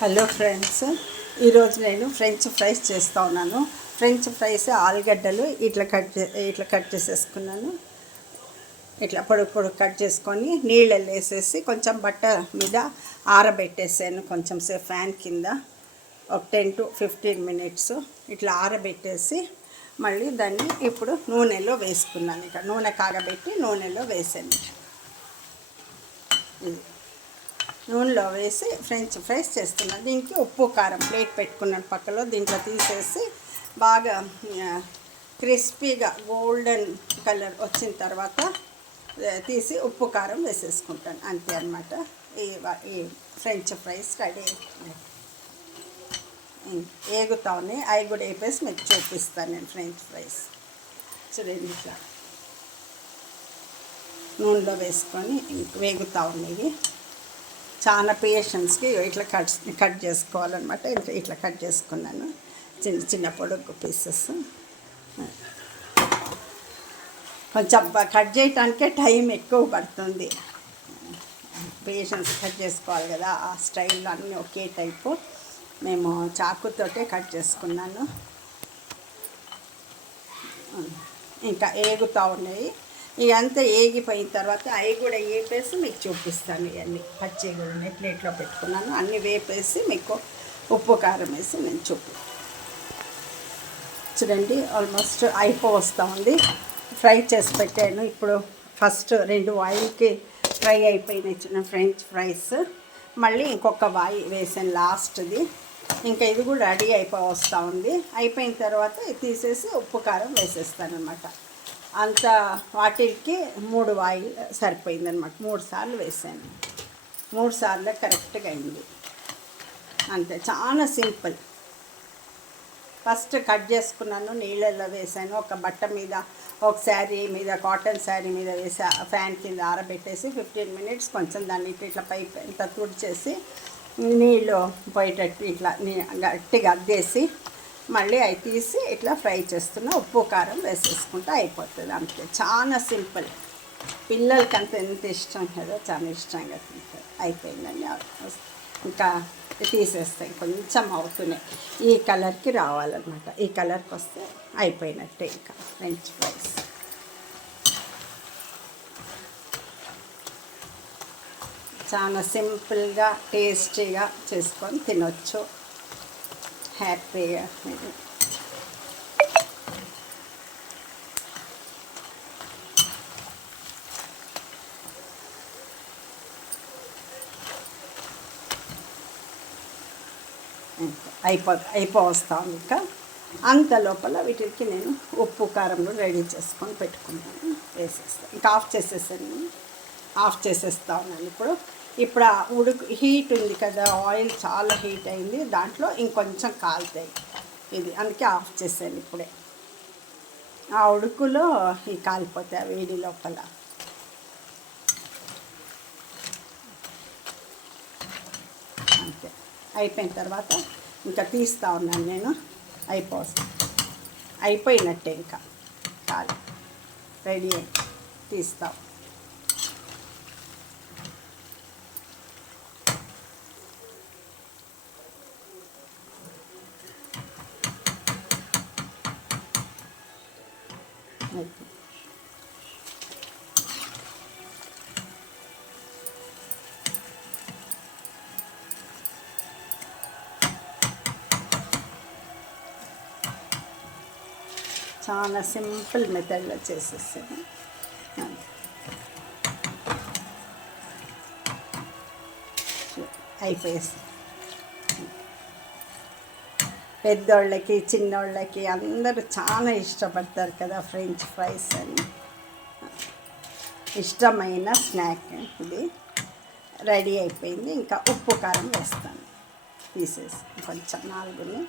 Hello friends, ఈరోజు నేను French fries చేస్తూ ఉన్నాను. ఫ్రెంచ్ ఫ్రైస్ ఆలుగడ్డలు ఇట్లా కట్ చేసేసుకున్నాను. ఇట్లా పొడుగు కట్ చేసుకొని నీళ్ళల్లో వేసేసి కొంచెం బట్ట మీద ఆరబెట్టేసాను. కొంచెం సేపు ఫ్యాన్ కింద ఒక 10 to 15 minutes ఇట్లా ఆరబెట్టేసి మళ్ళీ దాన్ని ఇప్పుడు నూనెలో వేసుకున్నాను. ఇక నూనె కాగబెట్టి నూనెలో వేసాను. ఇది నూనెలో వేసి ఫ్రెంచ్ ఫ్రైస్ చేస్తున్నాను. దీనికి ఉప్పు కారం ప్లేట్ పెట్టుకున్నాను పక్కలో. దీంట్లో తీసేసి బాగా క్రిస్పీగా గోల్డెన్ కలర్ వచ్చిన తర్వాత తీసి ఉప్పు కారం వేసేసుకుంటాను. అంతే అన్నమాట. ఈ ఫ్రెంచ్ ఫ్రైస్ రెడీ అయిపోయినాయి. ఏగుతా ఉన్నాయి. అవి కూడా వేపేసి మీకు చూపిస్తాను నేను ఫ్రెంచ్ ఫ్రైస్. చూడండి, ఇట్లా నూనెలో వేసుకొని వేగుతూ ఉన్నాయి. చాలా పేషెన్స్కి ఇట్లా కట్ చేసుకోవాలన్నమాట. ఇట్లా కట్ చేసుకున్నాను చిన్న చిన్న పొడుగు పీసెస్. కొంచెం కట్ చేయటానికే టైం ఎక్కువ పడుతుంది. పేషెన్స్ కట్ చేసుకోవాలి కదా. ఆ స్టైల్లో అన్నీ ఒకే టైపు. మేము చాకుతోటే కట్ చేసుకున్నాను. ఇంకా ఏగుతూ ఉన్నాయి. ఇదంతా ఏగిపోయిన తర్వాత అవి కూడా వేపేసి మీకు చూపిస్తాను. ఇవన్నీ పచ్చి కూడా ప్లేట్లో పెట్టుకున్నాను. అన్నీ వేపేసి మీకు ఉప్పు కారం వేసి నేను చూడండి, ఆల్మోస్ట్ వస్తూ ఉంది. ఫ్రై చేసి పెట్టాను. ఇప్పుడు ఫస్ట్ 2 ఆయిల్కి ఫ్రై అయిపోయినాయి చిన్న ఫ్రెంచ్ ఫ్రైస్. మళ్ళీ ఇంకొక వాయి వేసాను లాస్ట్ది. ఇంకా ఇది కూడా రెడీ వస్తూ ఉంది. అయిపోయిన తర్వాత తీసేసి ఉప్పు కారం వేసేస్తాను అన్నమాట. అంత వాటికి 3 ఆయిల్ సరిపోయిందనమాట. 3 సార్లు వేసాను. 3 సార్లు కరెక్ట్గా అయింది. అంతే, చాలా సింపుల్. ఫస్ట్ కట్ చేసుకున్నాను, నీళ్ళల్లో వేసాను. ఒక బట్ట మీద, ఒక శారీ మీద, కాటన్ శారీ మీద వేసి ఫ్యాన్ కింద ఆరబెట్టేసి 15 minutes కొంచెం దాన్ని ఇట్లా పైప్ ఇంత తుడిచేసి నీళ్ళు పోయేటట్టు ఇట్లా గట్టిగా అద్దేసి మళ్ళీ అవి తీసి ఇట్లా ఫ్రై చేస్తున్నా. ఉప్పు కారం వేసేసుకుంటే అయిపోతుంది. అంతే, చాలా సింపుల్. పిల్లలకి అంత ఎంత ఇష్టం కదా, చాలా ఇష్టంగా తింటారు. అయిపోయిందండి. ఇంకా తీసేస్తాయి. కొంచెం అవుతున్నాయి. ఈ కలర్కి రావాలన్నమాట. ఈ కలర్కి వస్తే అయిపోయినట్టే ఇంకా ఫ్రెంచ్ ఫ్రైస్. చాలా సింపుల్గా టేస్టీగా చేసుకొని తినొచ్చు హ్యాపీగా. అయిపోవస్తాను. ఇంకా అంత లోపల వీటికి నేను ఉప్పు కారంలో రెడీ చేసుకొని పెట్టుకున్నాను. వేసేస్తాను. ఇంకా ఆఫ్ చేసేస్తా ఉన్నాను. ఇప్పుడు ఆ హీట్ ఉంది కదా, ఆయిల్ చాలా హీట్ అయింది. దాంట్లో ఇంకొంచెం కాలుతాయి. ఇది అందుకే ఆఫ్ చేశాను ఇప్పుడే. ఆ ఉడుకులో ఈ కాలిపోతాయి ఆ వేడి లోపల. అంతే, అయిపోయిన తర్వాత ఇంకా తీస్తూ ఉన్నాను నేను. అయిపోయినట్టే ఇంకా కాలి రెడీ అయి తీస్తాం. చాలా సింపుల్ మెథడ్లో చేసేసాను. అయిపోయేసి పెద్దోళ్ళకి చిన్నోళ్ళకి అందరూ చాలా ఇష్టపడతారు కదా ఫ్రెంచ్ ఫ్రైస్ అని. ఇష్టమైన స్నాక్ ఇది. రెడీ అయిపోయింది. ఇంకా ఉప్పు కారం వేస్తాను. తీసేసి కొంచెం 4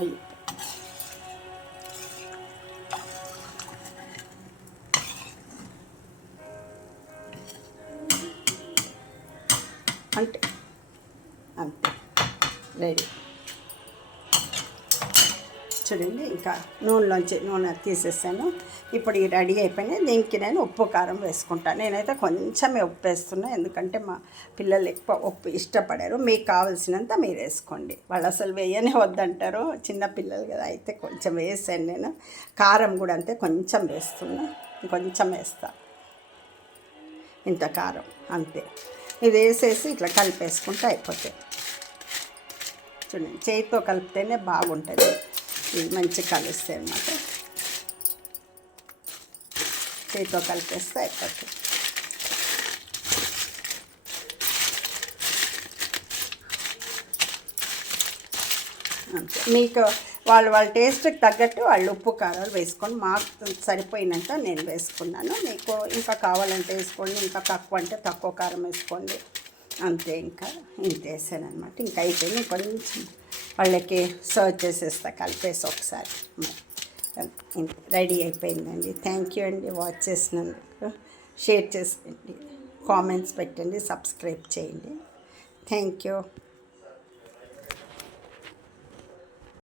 అయ్యి అంతే రెడీ. చూడండి ఇంకా నూనె తీసేసాను. ఇప్పుడు ఈ రెడీ అయిపోయినాయి. దీనికి నేను ఉప్పు కారం వేసుకుంటాను. నేనైతే కొంచెమే ఉప్పు వేస్తున్నాను, ఎందుకంటే మా పిల్లలు ఎక్కువ ఉప్పు ఇష్టపడారు. మీకు కావాల్సినంత మీరు వేసుకోండి. వాళ్ళు అసలు వేయనే వద్దంటారు, చిన్న పిల్లలు కదా. అయితే కొంచెం వేసాను నేను. కారం కూడా అంతే, కొంచెం వేస్తున్నా, కొంచెం వేస్తా, ఇంత కారం అంతే. ఇది వేసేసి ఇట్లా కలిపేసుకుంటే అయిపోతాయి. చూడండి, చేతితో కలిపితేనే బాగుంటుంది, ఇది మంచిగా కలుస్తాయి అన్నమాట. చేతితో కలిపేస్తే అయిపోతుంది. అంతే, మీకు వాళ్ళ టేస్ట్కి తగ్గట్టు వాళ్ళు ఉప్పు కారాలు వేసుకొని, మాకు సరిపోయినంత నేను వేసుకున్నాను. మీకు ఇంకా కావాలంటే వేసుకోండి, ఇంకా తక్కువ అంటే తక్కువ కారం వేసుకోండి, అంతే. ఇంకా ఇంత వేసాను అనమాట. ఇంకా అయిపోయింది. కొంచెం వాళ్ళకి సర్వ్ చేసేస్తా కలిపేసి ఒకసారి. రెడీ అయిపోయిందండి. థ్యాంక్ యూ అండి వాచ్ చేసినందుకు. షేర్ చేసుకోండి, కామెంట్స్ పెట్టండి, సబ్స్క్రైబ్ చేయండి. Thank you.